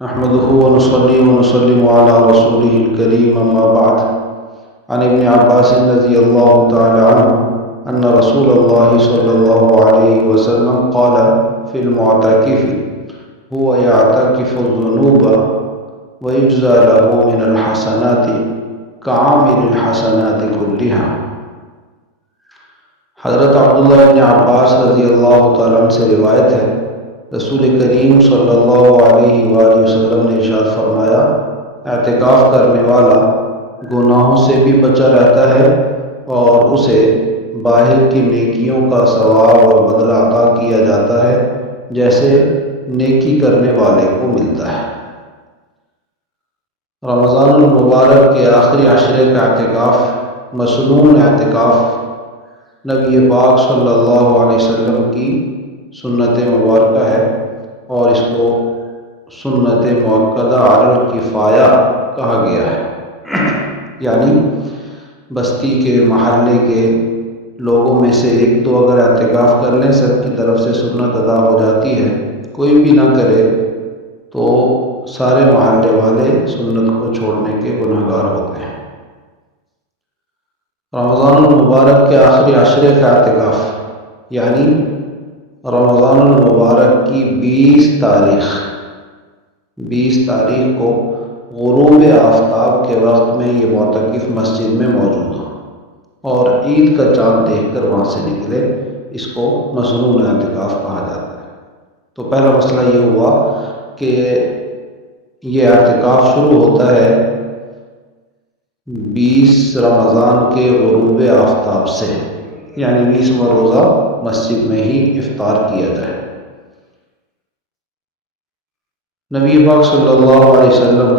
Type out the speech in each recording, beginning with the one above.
نحمده ونصلي ونسلم على رسوله الكريم أما بعد. عن ابن عباس رضي الله تعالى عنه أن رسول الله صلى الله عليه وسلم قال في المعتكف: هو يعتكف الذنوب ويجزى له من الحسنات كعامل الحسنات كلها. حضرت عبداللہ ابن عباس رضی اللہ تعالیٰ عنہ سے روایت ہے، رسول کریم صلی اللہ علیہ وآلہ وسلم نے ارشاد فرمایا: اعتکاف کرنے والا گناہوں سے بھی بچا رہتا ہے اور اسے باہر کی نیکیوں کا ثواب اور بدلہ عطا کیا جاتا ہے جیسے نیکی کرنے والے کو ملتا ہے۔ رمضان المبارک کے آخری عشرے کا اعتکاف مصنون اعتکاف نبی پاک صلی اللہ علیہ وسلم کی سنت مبارکہ ہے اور اس کو سنت مؤکدہ علی الکفایہ کہا گیا ہے، یعنی بستی کے محلے کے لوگوں میں سے ایک دو اگر اعتکاف کر لیں سب کی طرف سے سنت ادا ہو جاتی ہے، کوئی بھی نہ کرے تو سارے محلے والے سنت کو چھوڑنے کے گنہگار ہوتے ہیں۔ رمضان المبارک کے آخری عشرے کا اعتکاف یعنی رمضان المبارک کی 20 تاریخ کو غروب آفتاب کے وقت میں یہ معتکف مسجد میں موجود ہو اور عید کا چاند دیکھ کر وہاں سے نکلے، اس کو مصنون اعتکاف کہا جاتا ہے۔ تو پہلا مسئلہ یہ ہوا کہ یہ اعتکاف شروع ہوتا ہے 20 رمضان کے غروب آفتاب سے، یعنی 20واں روزہ مسجد میں ہی افطار کیا جائے۔ نبی پاک صلی اللہ علیہ وسلم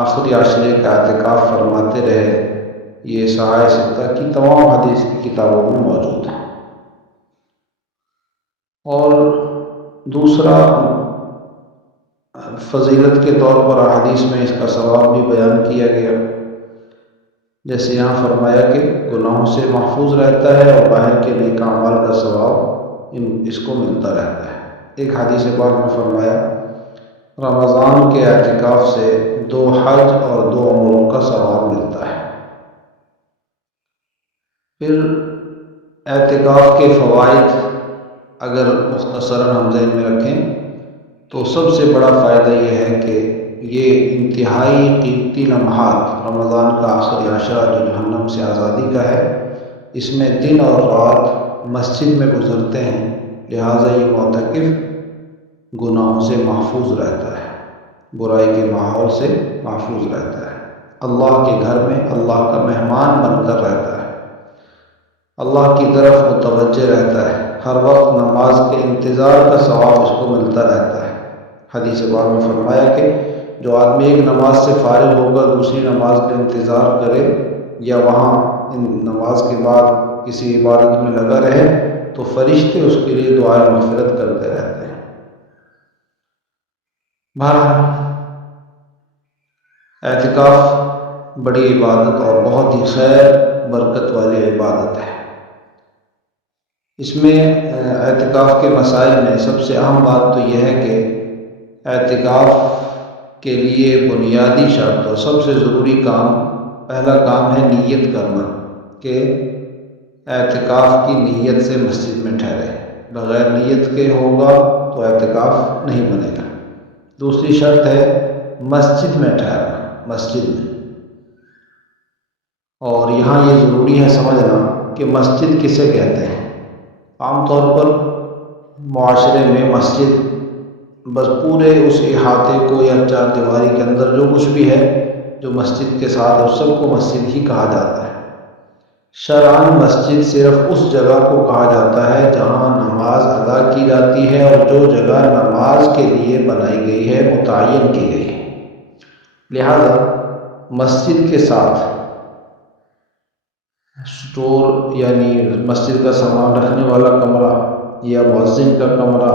آخری عشرے کا اعتکاف فرماتے رہے، یہ صحاح ستہ کی تمام حدیث کی کتابوں میں موجود ہے۔ اور دوسرا فضیلت کے طور پر حدیث میں اس کا ثواب بھی بیان کیا گیا، جیسے یہاں فرمایا کہ گناہوں سے محفوظ رہتا ہے اور باہر کے نیک اعمال کا ثواب اس کو ملتا رہتا ہے۔ ایک حدیث پاک میں فرمایا رمضان کے اعتکاف سے 2 حج اور 2 عمروں کا ثواب ملتا ہے۔ پھر اعتکاف کے فوائد اگر مختصراً ہم ذہن میں رکھیں تو سب سے بڑا فائدہ یہ ہے کہ یہ انتہائی قیمتی لمحات، رمضان کا آخری عشرہ جو جہنم سے آزادی کا ہے، اس میں دن اور رات مسجد میں گزرتے ہیں، لہٰذا یہ معتکف گناہوں سے محفوظ رہتا ہے، برائی کے ماحول سے محفوظ رہتا ہے، اللہ کے گھر میں اللہ کا مہمان بن کر رہتا ہے، اللہ کی طرف متوجہ رہتا ہے، ہر وقت نماز کے انتظار کا ثواب اس کو ملتا رہتا ہے۔ حدیث پاک میں فرمایا کہ جو آدمی ایک نماز سے فارغ ہو کر دوسری نماز کا انتظار کرے یا وہاں نماز کے بعد کسی عبادت میں لگا رہے تو فرشتے اس کے لیے دعائیں مغفرت کرتے رہتے ہیں۔ بہرحال اعتکاف بڑی عبادت اور بہت ہی خیر برکت والی عبادت ہے۔ اس میں اعتکاف کے مسائل میں سب سے اہم بات تو یہ ہے کہ اعتکاف کے لیے بنیادی شرط اور سب سے ضروری کام، پہلا کام ہے نیت کرنا، کہ اعتکاف کی نیت سے مسجد میں ٹھہرے، بغیر نیت کے ہوگا تو اعتکاف نہیں بنے گا۔ دوسری شرط ہے مسجد میں ٹھہرنا، مسجد میں، اور یہاں یہ ضروری ہے سمجھنا کہ مسجد کسے کہتے ہیں۔ عام طور پر معاشرے میں مسجد بس پورے اس احاطے کو یا چار دیواری کے اندر جو کچھ بھی ہے جو مسجد کے ساتھ اس سب کو مسجد ہی کہا جاتا ہے۔ شرعاً مسجد صرف اس جگہ کو کہا جاتا ہے جہاں نماز ادا کی جاتی ہے اور جو جگہ نماز کے لیے بنائی گئی ہے، متعین کی گئی ہے۔ لہذا مسجد کے ساتھ اسٹور یعنی مسجد کا سامان رکھنے والا کمرہ یا مؤذن کا کمرہ،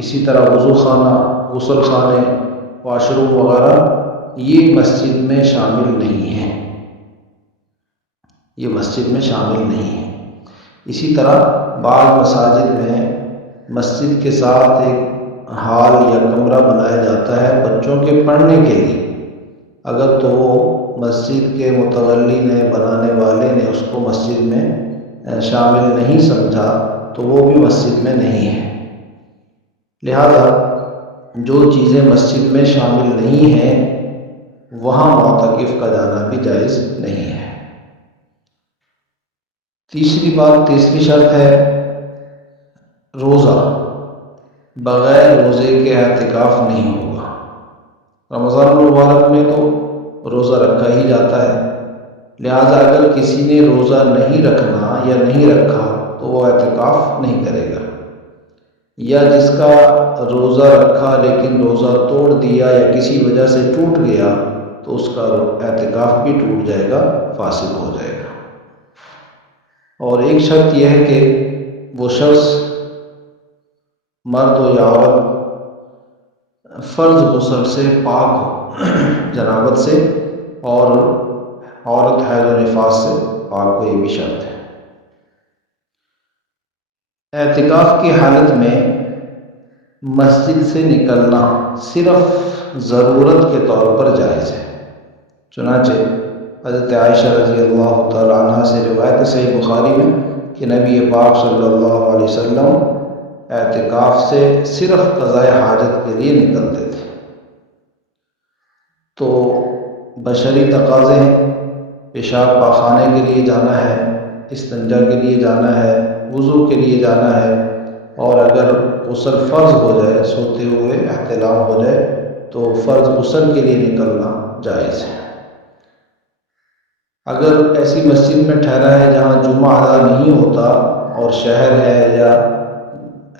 اسی طرح وضو خانہ، غسل خانے، واش روم وغیرہ، یہ مسجد میں شامل نہیں ہیں، یہ مسجد میں شامل نہیں ہیں۔ اسی طرح بعض مساجد میں مسجد کے ساتھ ایک ہال یا کمرہ بنایا جاتا ہے بچوں کے پڑھنے کے لیے، اگر تو وہ مسجد کے متولی نے، بنانے والے نے اس کو مسجد میں شامل نہیں سمجھا تو وہ بھی مسجد میں نہیں ہے۔ لہذا جو چیزیں مسجد میں شامل نہیں ہیں وہاں معتکف کا جانا بھی جائز نہیں ہے۔ تیسری شرط ہے روزہ۔ بغیر روزے کے اعتکاف نہیں ہوگا۔ رمضان المبارک میں تو روزہ رکھا ہی جاتا ہے، لہذا اگر کسی نے روزہ نہیں رکھنا یا نہیں رکھا تو وہ اعتکاف نہیں کرے گا، یا جس کا روزہ رکھا لیکن روزہ توڑ دیا یا کسی وجہ سے ٹوٹ گیا تو اس کا اعتکاف بھی ٹوٹ جائے گا، فاسد ہو جائے گا۔ اور ایک شرط یہ ہے کہ وہ شخص، مرد ہو یا عورت، فرض غسل سے پاک ہو، جنابت سے، اور عورت حیض و نفاس سے پاک ہو، یہ بھی شرط ہے۔ اعتکاف کی حالت میں مسجد سے نکلنا صرف ضرورت کے طور پر جائز ہے۔ چنانچہ حضرت عائشہ رضی اللہ تعالی عنہ سے روایت صحیح بخاری میں کہ نبی پاک صلی اللہ علیہ وسلم اعتکاف سے صرف قضاء حاجت کے لیے نکلتے تھے۔ تو بشری تقاضے ہیں، پیشاب پاخانے کے لیے جانا ہے، استنجا کے لیے جانا ہے، وضو کے لیے جانا ہے، اور اگر غسل فرض ہو جائے، سوتے ہوئے احتلام ہو جائے تو فرض غسل کے لیے نکلنا جائز ہے۔ اگر ایسی مسجد میں ٹھہرا ہے جہاں جمعہ ادا نہیں ہوتا اور شہر ہے یا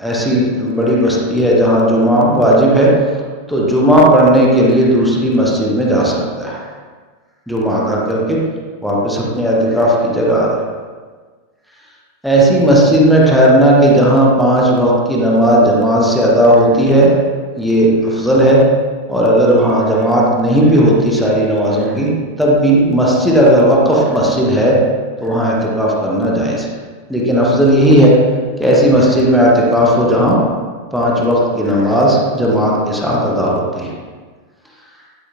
ایسی بڑی بستی ہے جہاں جمعہ واجب ہے تو جمعہ پڑھنے کے لیے دوسری مسجد میں جا سکتا ہے، جمعہ ادا کر کے واپس اپنے اعتکاف کی جگہ آ جائے۔ ایسی مسجد میں ٹھہرنا کہ جہاں 5 وقت کی نماز جماعت سے ادا ہوتی ہے یہ افضل ہے، اور اگر وہاں جماعت نہیں بھی ہوتی ساری نمازوں کی تب بھی مسجد اگر وقف مسجد ہے تو وہاں اعتکاف کرنا جائز ہے، لیکن افضل یہی ہے کہ ایسی مسجد میں اعتکاف ہو جہاں 5 وقت کی نماز جماعت کے ساتھ ادا ہوتی ہے۔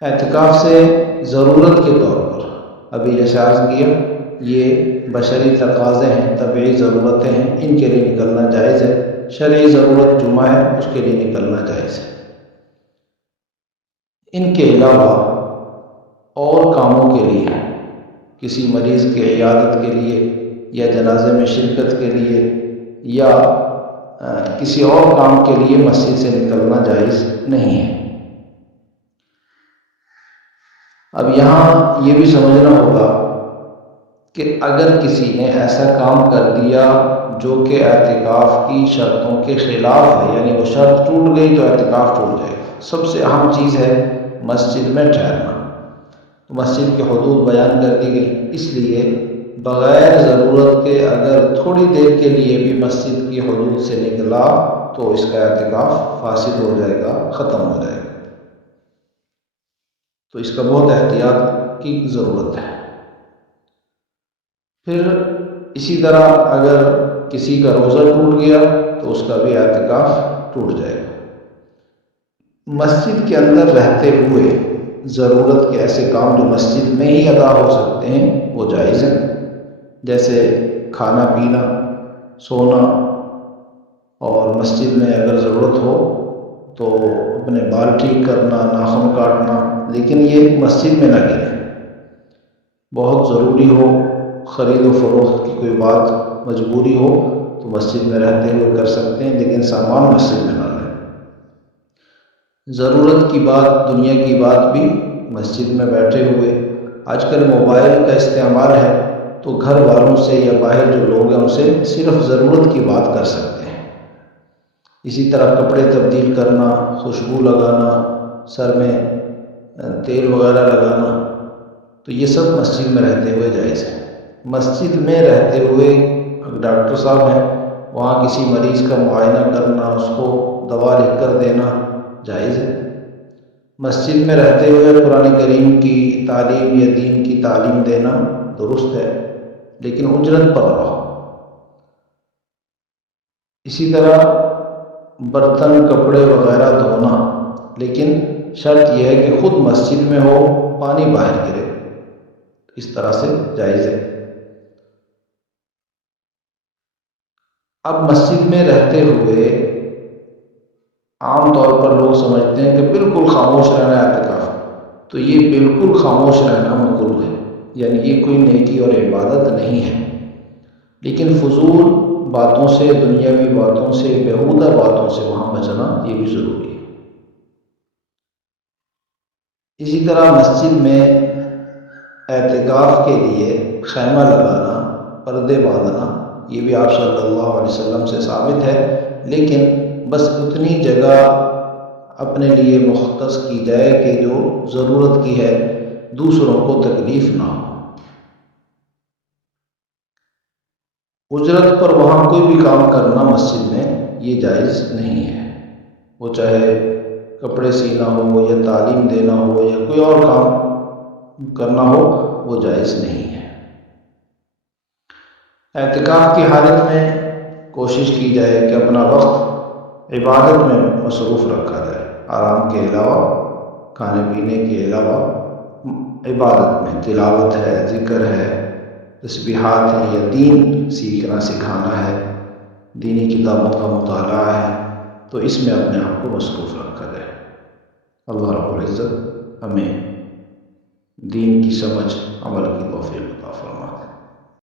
اعتکاف سے ضرورت کے طور پر، ابھی جیسے عرض کیا، یہ بشری تقاضے ہیں، طبعی ضرورتیں ہیں، ان کے لیے نکلنا جائز ہے۔ شرعی ضرورت جمعہ ہے، اس کے لیے نکلنا جائز ہے۔ ان کے علاوہ اور کاموں کے لیے، کسی مریض کی عیادت کے لیے یا جنازے میں شرکت کے لیے یا کسی اور کام کے لیے مسجد سے نکلنا جائز نہیں ہے۔ اب یہاں یہ بھی سمجھنا ہوگا کہ اگر کسی نے ایسا کام کر دیا جو کہ اعتکاف کی شرطوں کے خلاف ہے، یعنی وہ شرط ٹوٹ گئی تو اعتکاف ٹوٹ جائے گا۔ سب سے اہم چیز ہے مسجد میں ٹھہرنا، تو مسجد کی حدود بیان کر دی گئی، اس لیے بغیر ضرورت کے اگر تھوڑی دیر کے لیے بھی مسجد کی حدود سے نکلا تو اس کا اعتکاف فاسد ہو جائے گا، ختم ہو جائے گا۔ تو اس کا بہت احتیاط کی ضرورت ہے۔ پھر اسی طرح اگر کسی کا روزہ ٹوٹ گیا تو اس کا بھی اعتکاف ٹوٹ جائے گا۔ مسجد کے اندر رہتے ہوئے ضرورت کے ایسے کام جو مسجد میں ہی ادا ہو سکتے ہیں وہ جائز ہیں، جیسے کھانا پینا، سونا، اور مسجد میں اگر ضرورت ہو تو اپنے بال ٹھیک کرنا، ناخن کاٹنا، لیکن یہ مسجد میں نہ کریں۔ بہت ضروری ہو، خرید و فروخت کی کوئی بات، مجبوری ہو تو مسجد میں رہتے ہوئے کر سکتے ہیں، لیکن سامان مسجد میں نہ لائیں۔ ضرورت کی بات، دنیا کی بات بھی مسجد میں بیٹھے ہوئے، آج کل موبائل کا استعمال ہے تو گھر والوں سے یا باہر جو لوگ ہیں ان سے صرف ضرورت کی بات کر سکتے ہیں۔ اسی طرح کپڑے تبدیل کرنا، خوشبو لگانا، سر میں تیل وغیرہ لگانا، تو یہ سب مسجد میں رہتے ہوئے جائز ہے۔ مسجد میں رہتے ہوئے ڈاکٹر صاحب ہیں، وہاں کسی مریض کا معائنہ کرنا، اس کو دوا لکھ کر دینا جائز ہے۔ مسجد میں رہتے ہوئے قرآن کریم کی تعلیم یا دین کی تعلیم دینا درست ہے، لیکن اجرت پر رہو۔ اسی طرح برتن، کپڑے وغیرہ دھونا، لیکن شرط یہ ہے کہ خود مسجد میں ہو، پانی باہر گرے، اس طرح سے جائز ہے۔ اب مسجد میں رہتے ہوئے عام طور پر لوگ سمجھتے ہیں کہ بالکل خاموش رہنا ہے اعتکاف، تو یہ بالکل خاموش رہنا مکروہ ہے، یعنی یہ کوئی نیکی اور عبادت نہیں ہے۔ لیکن فضول باتوں سے، دنیاوی باتوں سے، بیہودہ باتوں سے وہاں بچنا یہ بھی ضروری ہے۔ اسی طرح مسجد میں اعتکاف کے لیے خیمہ لگانا، پردے باندھنا، یہ بھی آپ صلی اللہ علیہ وسلم سے ثابت ہے، لیکن بس اتنی جگہ اپنے لیے مختص کی جائے کہ جو ضرورت کی ہے، دوسروں کو تکلیف نہ ہو۔ اجرت پر وہاں کوئی بھی کام کرنا مسجد میں یہ جائز نہیں ہے، وہ چاہے کپڑے سینا ہو یا تعلیم دینا ہو یا کوئی اور کام کرنا ہو، وہ جائز نہیں ہے۔ اعتکاف کی حالت میں کوشش کی جائے کہ اپنا وقت عبادت میں مصروف رکھا جائے، آرام کے علاوہ، کھانے پینے کے علاوہ عبادت میں، تلاوت ہے، ذکر ہے، تسبیحات ہیں، یا دین سیکھنا سکھانا ہے، دینی کتابوں کا مطالعہ ہے، تو اس میں اپنے آپ کو مصروف رکھا جائے۔ اللہ رب العزت ہمیں دین کی سمجھ، عمل کی توفیق عطا فرمائے۔